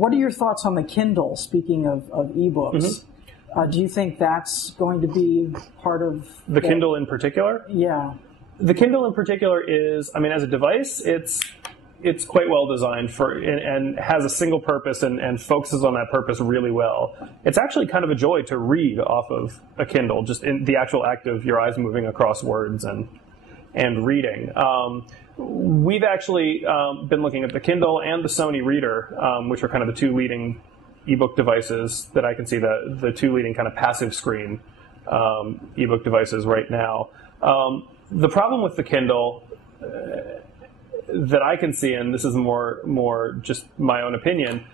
What are your thoughts on the Kindle, speaking of ebooks? Do you think that's going to be part of... The Kindle in particular? Yeah. The Kindle in particular is, I mean, as a device, it's quite well designed for and has a single purpose and focuses on that purpose really well. It's actually kind of a joy to read off of a Kindle, just in the actual act of your eyes moving across words and reading. We've actually been looking at the Kindle and the Sony Reader, which are kind of the two leading ebook devices that I can see, the two leading kind of passive screen ebook devices right now. The problem with the Kindle that I can see, and this is more just my own opinion,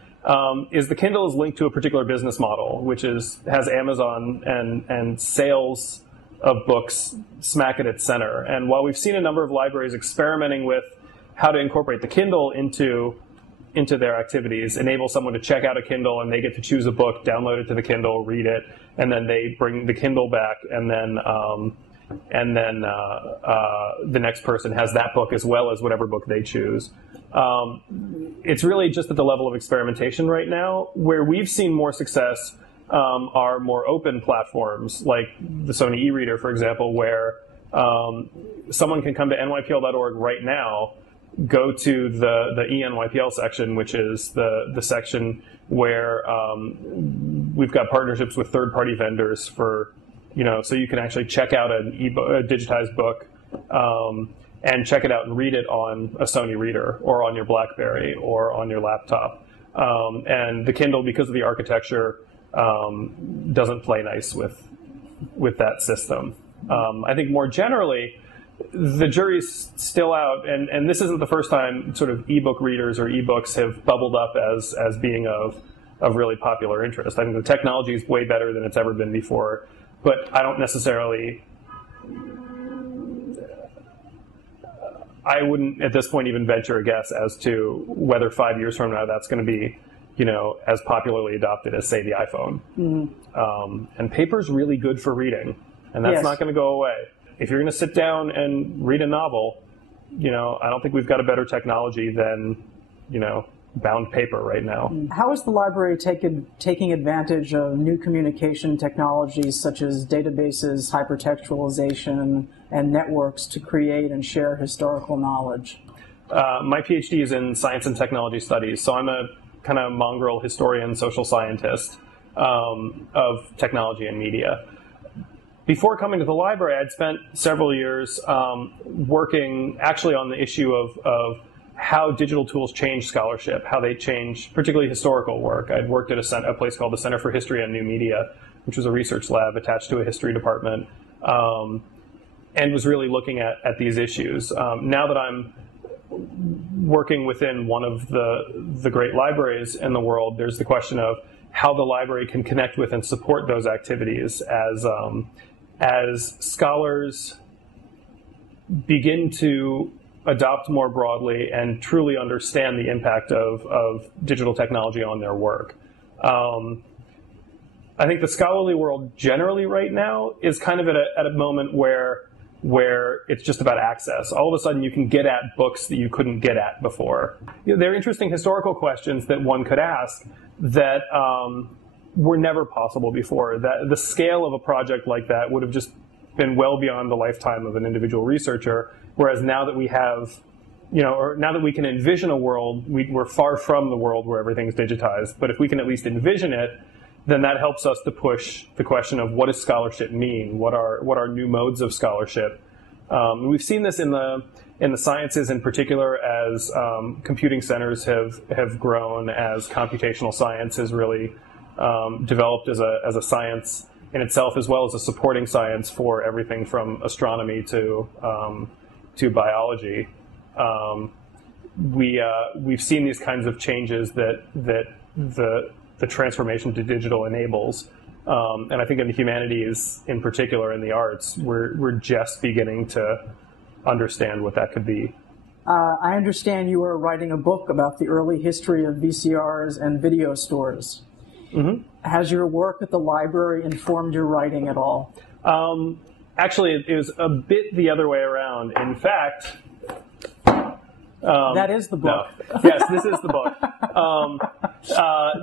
is the Kindle is linked to a particular business model, which has Amazon and sales of books smack at its center. And while we've seen a number of libraries experimenting with how to incorporate the Kindle into their activities, enable someone to check out a Kindle and they get to choose a book, download it to the Kindle, read it, and then they bring the Kindle back, and then the next person has that book as well as whatever book they choose. It's really just at the level of experimentation right now. Where we've seen more success are more open platforms, like the Sony e-reader, for example, where someone can come to nypl.org right now, go to the eNYPL section, which is the section where we've got partnerships with third-party vendors for, so you can actually check out a digitized book and check it out and read it on a Sony reader or on your BlackBerry or on your laptop. And the Kindle, because of the architecture, doesn't play nice with that system. I think more generally, the jury's still out, and this isn't the first time sort of ebook readers or ebooks have bubbled up as being of really popular interest. I think the technology is way better than it's ever been before, but I don't necessarily... I wouldn't at this point even venture a guess as to whether 5 years from now that's going to be as popularly adopted as, say, the iPhone. And paper's really good for reading, and that's not going to go away. If you're going to sit down and read a novel, I don't think we've got a better technology than, bound paper right now. How is the library taking advantage of new communication technologies such as databases, hypertextualization, and networks to create and share historical knowledge? My PhD is in science and technology studies, so I'm a kind of mongrel historian, social scientist of technology and media. Before coming to the library, I'd spent several years working actually on the issue of how digital tools change scholarship, how they change particularly historical work. I'd worked at a place called the Center for History and New Media, which was a research lab attached to a history department, and was really looking at these issues. Now that I'm working within one of the great libraries in the world, there's the question of how the library can connect with and support those activities as scholars begin to adopt more broadly and truly understand the impact of digital technology on their work. I think the scholarly world generally right now is kind of at a moment where it's just about access. All of a sudden you can get at books that you couldn't get at before. There are interesting historical questions that one could ask that were never possible before. That the scale of a project like that would have just been well beyond the lifetime of an individual researcher, whereas now that we have, or now that we can envision a world, we're far from the world where everything's digitized, but if we can at least envision it, then that helps us to push the question of what does scholarship mean? What are new modes of scholarship? We've seen this in the sciences in particular as computing centers have grown, as computational science has really developed as a science in itself, as well as a supporting science for everything from astronomy to biology. We've seen these kinds of changes that the transformation to digital enables, and I think in the humanities, in particular in the arts, we're just beginning to understand what that could be. I understand you are writing a book about the early history of VCRs and video stores. Mm-hmm. Has your work at the library informed your writing at all? Actually, it was a bit the other way around. In fact, That is the book. No. Yes, this is the book.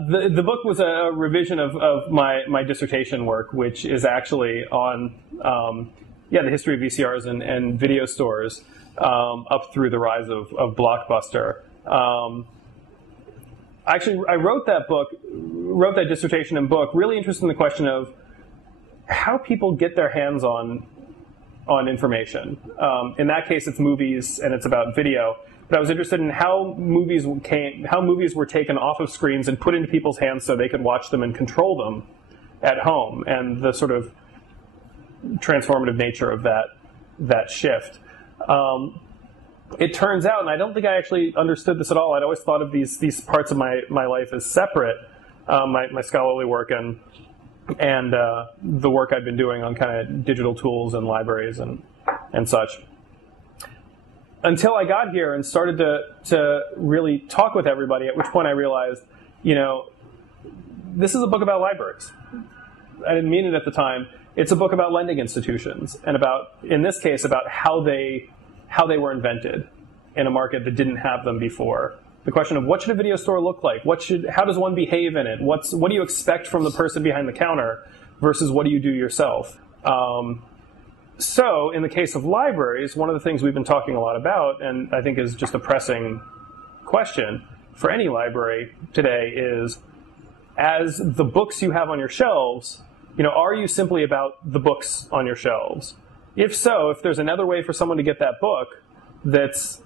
The book was a revision of my dissertation work, which is actually on the history of VCRs and video stores up through the rise of Blockbuster. I wrote that dissertation and book really interested in the question of how people get their hands on information. In that case, it's movies and it's about video. But I was interested in how movies were taken off of screens and put into people's hands so they could watch them and control them at home, and the sort of transformative nature of that shift. It turns out, and I don't think I actually understood this at all, I'd always thought of these parts of my life as separate, my scholarly work and the work I've been doing on kind of digital tools and libraries and such. Until I got here and started to really talk with everybody, at which point I realized, this is a book about libraries. I didn't mean it at the time. It's a book about lending institutions, and in this case, about how they were invented in a market that didn't have them before. The question of what should a video store look like? How does one behave in it? What do you expect from the person behind the counter versus what do you do yourself? So in the case of libraries, one of the things we've been talking a lot about, and I think is just a pressing question for any library today, is as the books you have on your shelves, are you simply about the books on your shelves? If so, if there's another way for someone to get that book that's,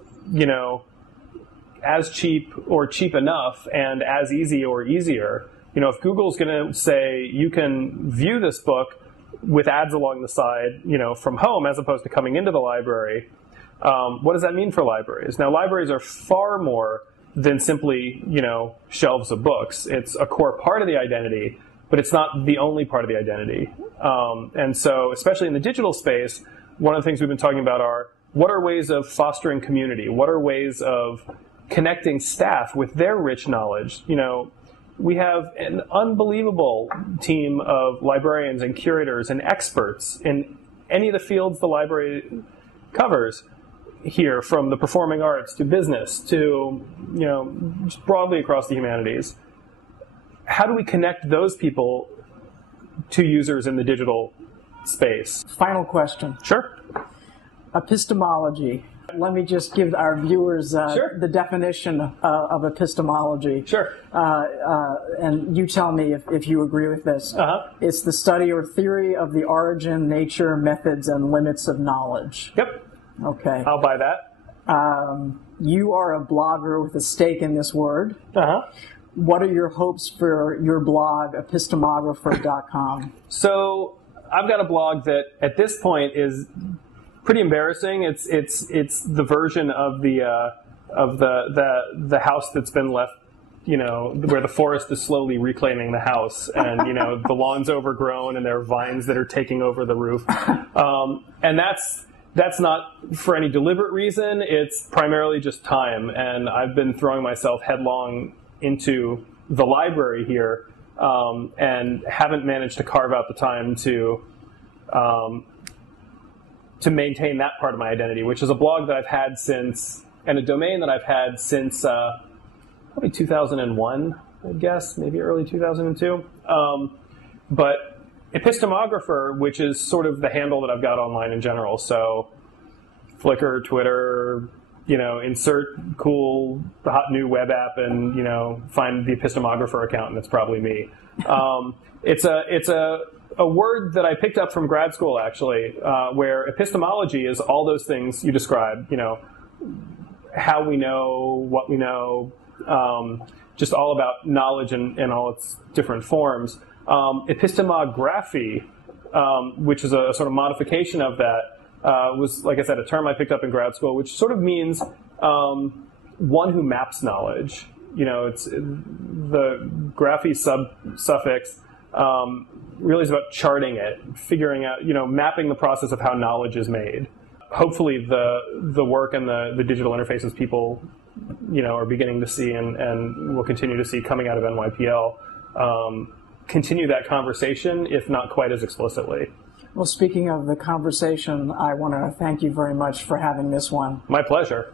as cheap or cheap enough and as easy or easier, if Google's going to say you can view this book with ads along the side, from home as opposed to coming into the library, what does that mean for libraries? Now, libraries are far more than simply, shelves of books. It's a core part of the identity, but it's not the only part of the identity. And so, especially in the digital space, one of the things we've been talking about are, what are ways of fostering community? What are ways of connecting staff with their rich knowledge? We have an unbelievable team of librarians and curators and experts in any of the fields the library covers here, from the performing arts to business to, just broadly across the humanities. How do we connect those people to users in the digital space? Final question. Sure. Epistemology. Let me just give our viewers Sure. the definition of epistemology. Sure. And you tell me if you agree with this. Uh-huh. It's the study or theory of the origin, nature, methods, and limits of knowledge. Yep. Okay. I'll buy that. You are a blogger with a stake in this word. Uh-huh. What are your hopes for your blog, epistemographer.com? So I've got a blog that at this point is pretty embarrassing. It's the version of the house that's been left, where the forest is slowly reclaiming the house, and the lawn's overgrown and there are vines that are taking over the roof, and that's not for any deliberate reason. It's primarily just time, and I've been throwing myself headlong into the library here, and haven't managed to carve out the time to maintain that part of my identity, which is a blog that I've had since, and a domain that I've had since probably 2001, I guess, maybe early 2002. But epistemographer, which is sort of the handle that I've got online in general, so Flickr, Twitter, insert cool, hot new web app and, find the epistemographer account, and it's probably me. It's a word that I picked up from grad school, actually, where epistemology is all those things you described, how we know, what we know, just all about knowledge in all its different forms. Epistemography, which is a sort of modification of that, was, like I said, a term I picked up in grad school, which sort of means one who maps knowledge. It's the graphy suffix really is about charting it, figuring out, mapping the process of how knowledge is made. Hopefully the work and the digital interfaces people, are beginning to see and will continue to see coming out of NYPL continue that conversation, if not quite as explicitly. Well, speaking of the conversation, I want to thank you very much for having this one. My pleasure.